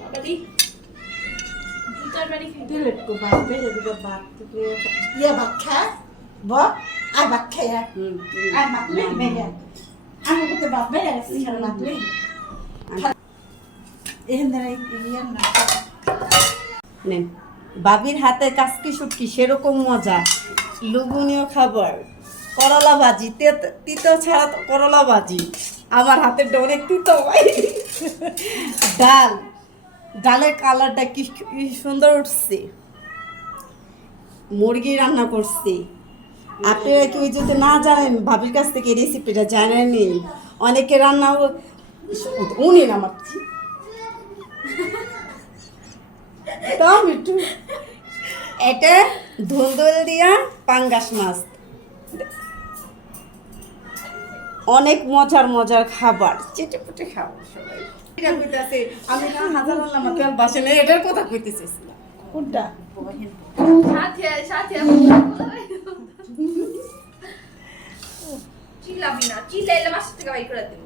বাবারি জুতার বাড়ি খাই দিলে কো ভাত বেজে দিবে ভাত ইয়া ভাত খা ব আর ভাত খায়া আর ভাত লই বেজে আমি কত ভাত বেজে গেছি খালি ভাত লই এহেন দাঁড়াই ইয়া না নেন বাবির হাতে কাসকি শুটকি সেরকম মজা লুবনীয় খাবার করলা ভাজি তিতো ছাড়া তো করলা ভাজি আমার হাতের অনেক তিতো ভাই ডালের কালারটা কি সুন্দর উঠছে মুরগি রান্না করছি আপনারা কি ওই যদি না জানেন ভাবির কাছ থেকে রেসিপিটা জানেননি অনেকে রান্না উনি আমার টমেটো এটা ধুন্দুল দিয়া পাঙ্গাস মাছ অনেক মজার মজার খাবার চেটে পুটে খাবো সবাই এটা কইতাছে আমি না হাজার আল্লাহ মাতাল বাসে না এটার কথা কইতেছি কোনটা সাথে সাথে চিল্লাবি না চিল্লাইলে বাসা থেকে বাই করে দেব